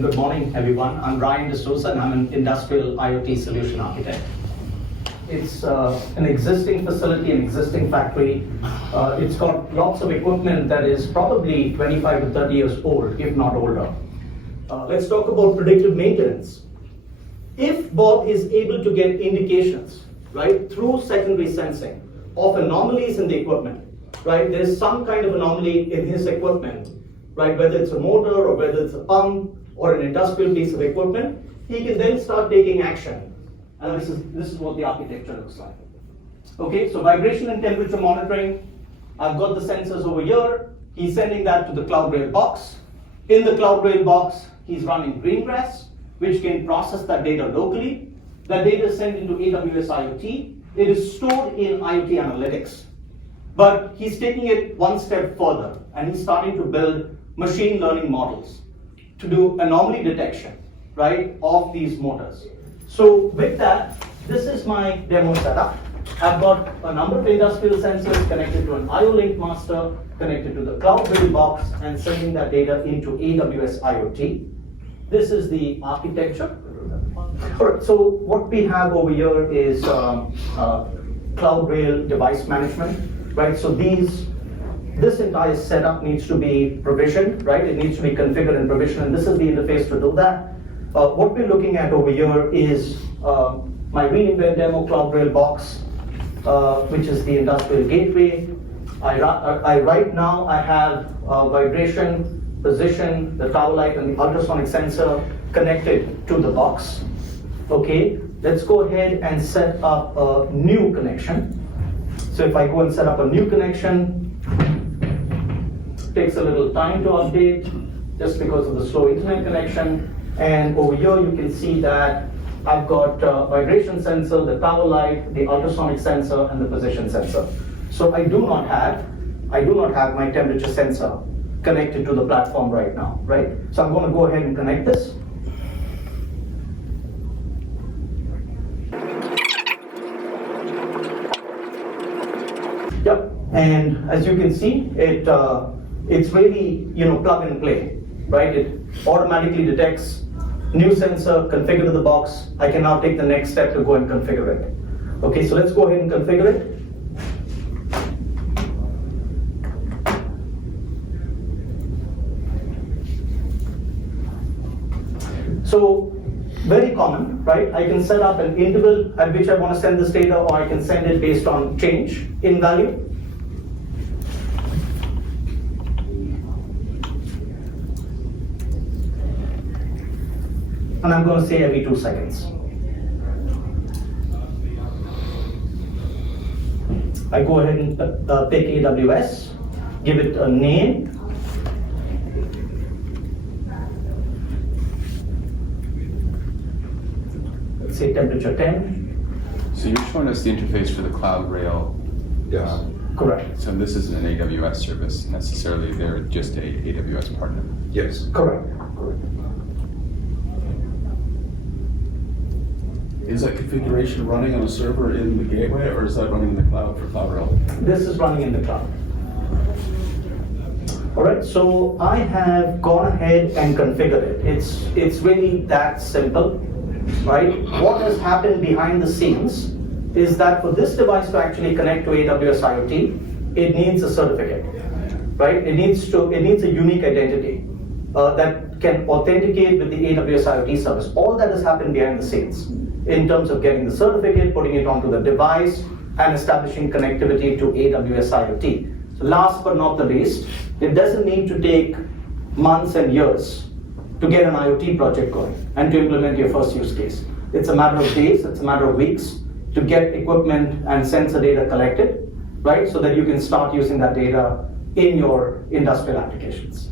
and good morning, everyone. I'm Ryan D'Souza, and I'm an industrial IoT solution architect. It's an existing facility, an existing factory. It's got lots of equipment that is probably 25 to 30 years old, if not older. Let's talk about predictive maintenance. If Bob is able to get indications, right, through secondary sensing of anomalies in the equipment, right, there's some kind of anomaly in his equipment, right, whether it's a motor or whether it's a pump or an industrial piece of equipment, he can then start taking action. And this is what the architecture looks like. Okay, so vibration and temperature monitoring. I've got the sensors over here. He's sending that to the CloudRail.Box. In the CloudRail.Box, he's running Greengrass, which can process that data locally. That data is sent into AWS IoT. It is stored in IoT analytics. But he's taking it one step further, and he's starting to build machine learning models to do anomaly detection, right, of these motors. So with that, this is my demo setup. I've got a number of industrial sensors connected to an IO-Link master, connected to the CloudRail.Box, and sending that data into AWS IoT. This is the architecture. All right, so what we have over here is CloudRail device management, right? So this entire setup needs to be provisioned, right? It needs to be configured and provisioned, and this is the interface to do that. What we're looking at over here is my VMware demo CloudRail.Box, which is the industrial gateway. Right now I have vibration, position, the tower light, and the ultrasonic sensor connected to the box. Okay, let's go ahead and set up a new connection. So if I go and set up a new connection, it takes a little time to update just because of the slow internet connection. And over here you can see that I've got vibration sensor, the tower light, the ultrasonic sensor, and the position sensor. So I do not have my temperature sensor connected to the platform right now, right? So I'm going to go ahead and connect this. Yep, and as you can see, it's really plug and play, right? It automatically detects new sensor, configure to the box. I can now take the next step to go and configure it. Okay, so let's go ahead and configure it. So very common, right? I can set up an interval at which I want to send this data, or I can send it based on change in value. And I'm going to say every 2 seconds. I go ahead and pick AWS, give it a name. Let's say temperature 10. So you're showing us the interface for the CloudRail. Yes. Correct. So this isn't an AWS service necessarily, they're just a AWS partner. Yes. Correct. Is that configuration running on a server in the gateway, or is that running in the cloud for CloudRail? This is running in the cloud. All right, so I have gone ahead and configured it. It's really that simple, right? What has happened behind the scenes is that for this device to actually connect to AWS IoT, it needs a certificate, right? It needs a unique identity that can authenticate with the AWS IoT service. All that has happened behind the scenes in terms of getting the certificate, putting it onto the device, and establishing connectivity to AWS IoT. So last but not the least, it doesn't need to take months and years to get an IoT project going and to implement your first use case. It's a matter of days, it's a matter of weeks to get equipment and sensor data collected, right? So that you can start using that data in your industrial applications.